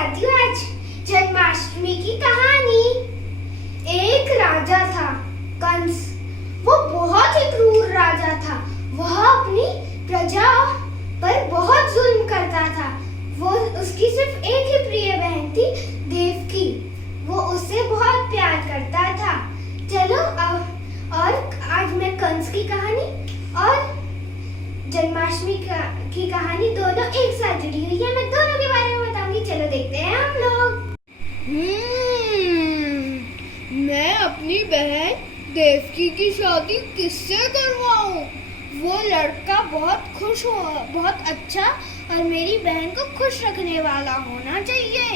बताती हूँ आज जन्माष्टमी की कहानी। एक राजा था कंस। वो बहुत ही क्रूर राजा था। वह अपनी प्रजा पर बहुत जुल्म करता था। वो उसकी सिर्फ एक ही प्रिय बहन थी, देवकी। वो उससे बहुत प्यार करता था। चलो और आज मैं कंस की कहानी और जन्माष्टमी की कहानी दोनों एक साथ जुड़ी हुई है। मैं दोनों के बारे में बताऊंगी। चलो देखते हैं हम लोग। मैं अपनी बहन देवकी की शादी किससे करवाऊं? वो लड़का बहुत अच्छा और मेरी बहन को खुश रखने वाला होना चाहिए।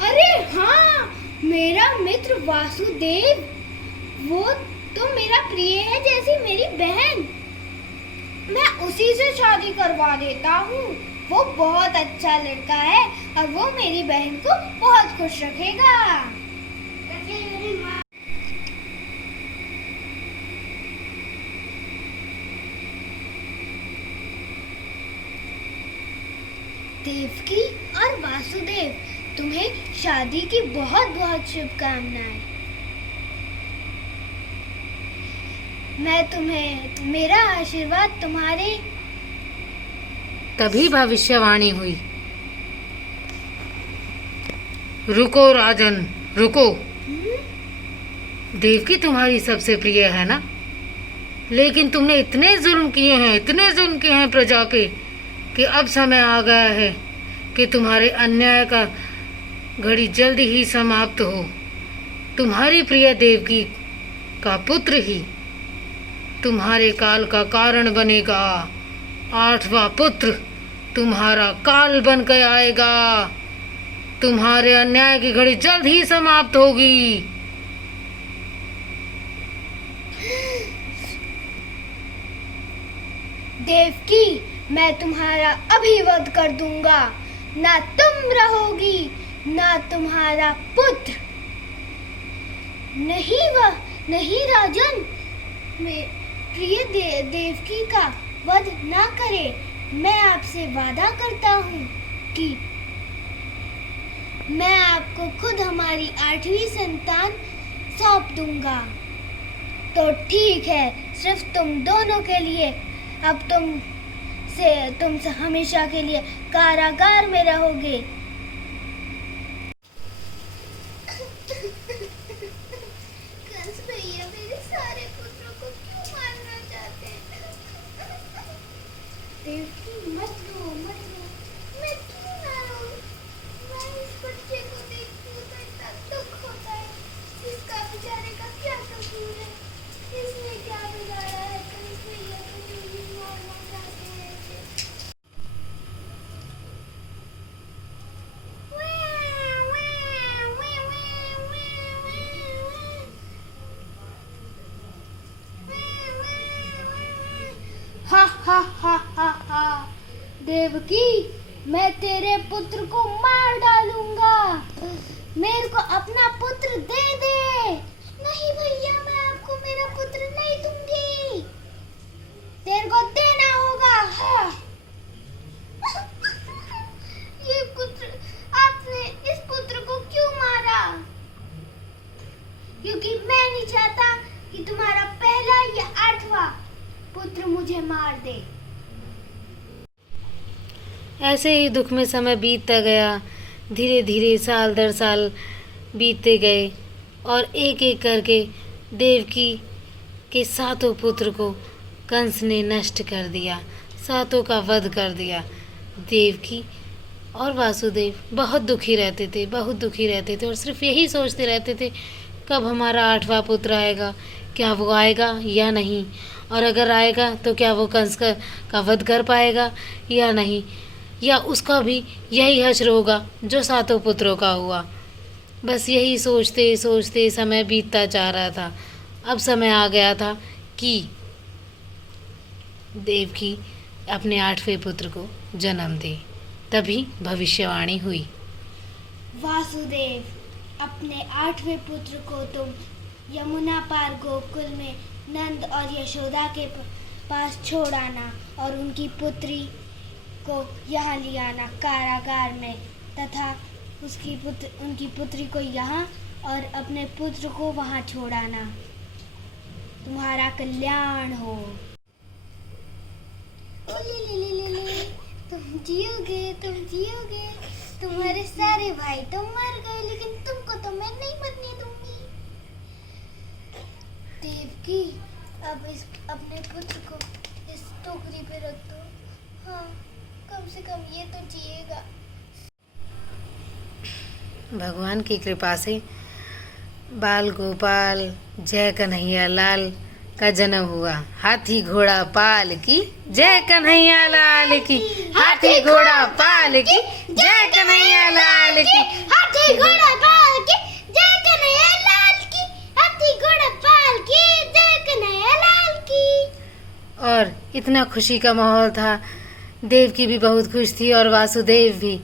अरे हाँ, मेरा मित्र वासुदेव, वो तो मेरा प्रिय है जैसी मेरी बहन। मैं उसी से शादी करवा देता हूँ। वो बहुत अच्छा लड़का है और वो मेरी बहन को बहुत खुश रखेगा। देवकी और वासुदेव, तुम्हें शादी की बहुत बहुत शुभकामनाएं। मेरा आशीर्वाद तुम्हारे। तभी भविष्यवाणी हुई। रुको राजन, रुको। देवकी तुम्हारी सबसे प्रिय है ना, लेकिन तुमने इतने जुल्म किए हैं प्रजा पे कि अब समय आ गया है कि तुम्हारे अन्याय का घड़ी जल्दी ही समाप्त हो। तुम्हारी प्रिय देवकी का पुत्र ही तुम्हारे काल का कारण बनेगा। 8वां पुत्र तुम्हारा काल बन के आएगा। तुम्हारे अन्याय की घड़ी जल्द ही समाप्त होगी। देवकी, मैं तुम्हारा अभी वध कर दूंगा। ना तुम रहोगी, ना तुम्हारा पुत्र। नहीं राजन, प्रिय देवकी का वध ना करे। मैं आपसे वादा करता हूँ कि मैं आपको खुद हमारी 8वीं संतान सौंप दूंगा। तो ठीक है, सिर्फ तुम दोनों के लिए अब तुम हमेशा के लिए कारागार में रहोगे। कंस भैया मेरे सारे पुत्रों को क्यों मारना चाहते हैं? देवकी मत रो। मैं क्यों ना रो? मैं इस बच्चे को देखती हूँ तो इतना दुख होता है। इसका बेचारे का क्या कसूर है? इसने क्या बिगाड़ा है? कंस भैया को क्यों भी मारना चाहते हैं इसे? हा हा हा हा हा। देवकी, मैं तेरे पुत्र को मार डालूंगा। मेरे को अपना पुत्र दे दे। नहीं भैया, मैं आपको मेरा पुत्र नहीं दूंगी। तेरे को देना होगा। हाँ। ये पुत्र, आपने इस पुत्र को क्यों मारा? क्योंकि मैं नहीं चाहता कि तुम्हारा पहला या 8वां पुत्र मुझे मार दे। ऐसे ही दुख में समय बीतता गया। धीरे धीरे साल दर साल बीतते गए और एक एक करके देवकी के 7 पुत्र को कंस ने नष्ट कर दिया। 7 का वध कर दिया। देवकी और वासुदेव बहुत दुखी रहते थे और सिर्फ यही सोचते रहते थे, कब हमारा 8वां पुत्र आएगा, क्या वो आएगा या नहीं, और अगर आएगा तो क्या वो कंस का वध कर पाएगा या नहीं, या उसका भी यही हश्र होगा जो 7 पुत्रों का हुआ। बस यही सोचते सोचते समय बीतता जा रहा था। अब समय आ गया था कि देवकी अपने 8वें पुत्र को जन्म दे। तभी भविष्यवाणी हुई। वासुदेव, अपने 8वें पुत्र को तुम यमुना पार गोकुल में नंद और यशोदा के पास छोड़ आना और उनकी पुत्री को यहाँ ले आना कारागार में, तथा उनकी पुत्री को यहाँ और अपने पुत्र को वहाँ छोड़ाना। तुम्हारा कल्याण हो। तुम जियोगे। तुम्हारे सारे भाई तो मर गए, लेकिन तुमको तो मैं नहीं मरने दूंगी। देवकी, अब अपने पुत्र को इस टोकरी पे रख दो। हाँ, कम से कम ये तो जिएगा। भगवान की कृपा से बाल गोपाल जय कन्हैया लाल का जन्म हुआ। हाथी घोड़ा पाल की जय कन्हैया लाल की, हाथी घोड़ा पाल की जय कन्हैया लाल की, हाथी घोड़ा पाल की जय कन्हैया लाल की, हाथी घोड़ा पाल की जय कन्हैया लाल की। और इतना खुशी का माहौल था। देवकी भी बहुत खुश थी और वासुदेव भी।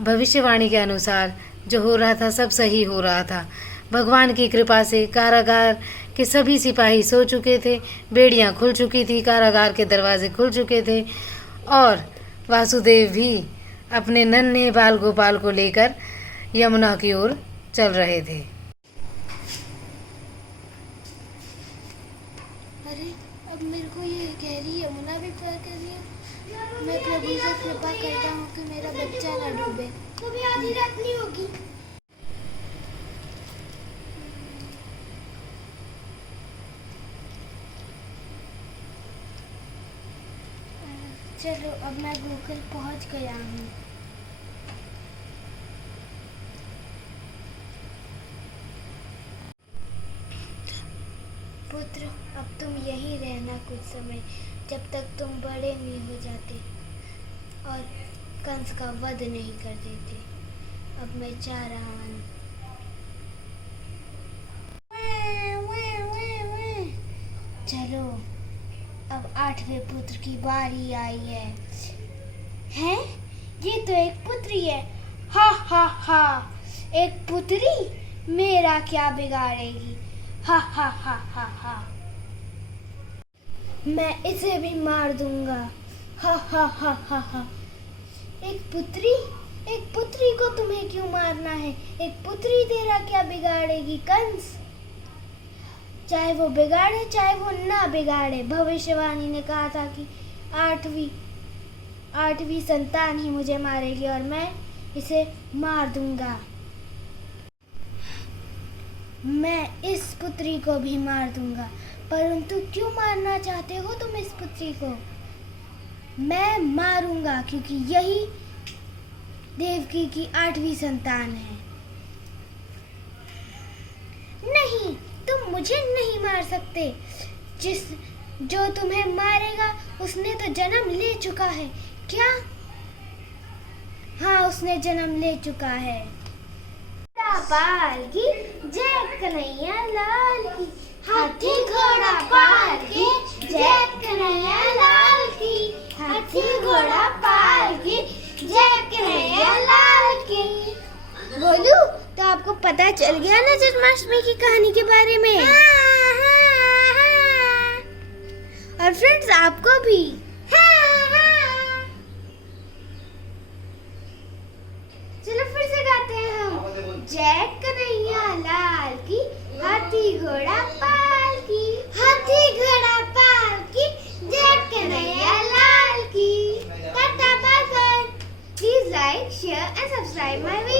भविष्यवाणी के अनुसार जो हो रहा था सब सही हो रहा था। भगवान की कृपा से कारागार के सभी सिपाही सो चुके थे, बेड़ियां खुल चुकी थी, कारागार के दरवाजे खुल चुके थे और वासुदेव भी अपने नन्हे बाल गोपाल को लेकर यमुना की ओर चल रहे थे। अरे, अब मेरे को ये गहरी यमुना भी प्यार कर रही है। मैं प्रभु से कृपा करता हूँ कि मेरा बच्चा न डूबे। कभी आधी रात नहीं होगी। चलो, अब मैं गोकुल पहुँच गया हूँ। पुत्र, अब तुम यहीं रहना कुछ समय, जब तक तुम बड़े नहीं हो जाते और कंस का वध नहीं कर देते। अब मैं जा रहा हूँ। चलो, अब 8वें पुत्र की बारी आई है। हैं? ये तो एक पुत्री है। हा हा हा, एक पुत्री मेरा क्या बिगाड़ेगी। हा हा हा हा हा, मैं इसे भी मार दूंगा। हा हा हा हा हा। एक पुत्री को तुम्हें क्यों मारना है? एक पुत्री तेरा क्या बिगाड़ेगी कंस? चाहे वो बिगाड़े चाहे वो ना बिगाड़े, भविष्यवाणी ने कहा था कि आठवीं संतान ही मुझे मारेगी और मैं इसे मार दूंगा। मैं इस पुत्री को भी मार दूंगा। परंतु क्यों मारना चाहते हो तुम इस पुत्री को? मैं मारूंगा क्योंकि यही देवकी की 8वीं संतान है। नहीं, तुम मुझे नहीं मार सकते। जो तुम्हें मारेगा उसने तो जन्म ले चुका है। क्या? हाँ, उसने जन्म ले चुका है। पाल की जय कन्हैया लाल की, हाथी घोड़ा पाल की जय कन्हैया लाल की, हाथी घोड़ा पाल की जय कन्हैया लाल की। बोलू, तो आपको पता चल गया ना जन्माष्टमी की कहानी के बारे में? और फ्रेंड्स, आपको भी? चलो फिर से गाते हैं हम। जय कन्हैया लाल की, हाथी घोड़ा पाल की, हाथी घोड़ा पाल की जय कन्हैया लाल की। Tata, bye bye. Please like, share and subscribe my video.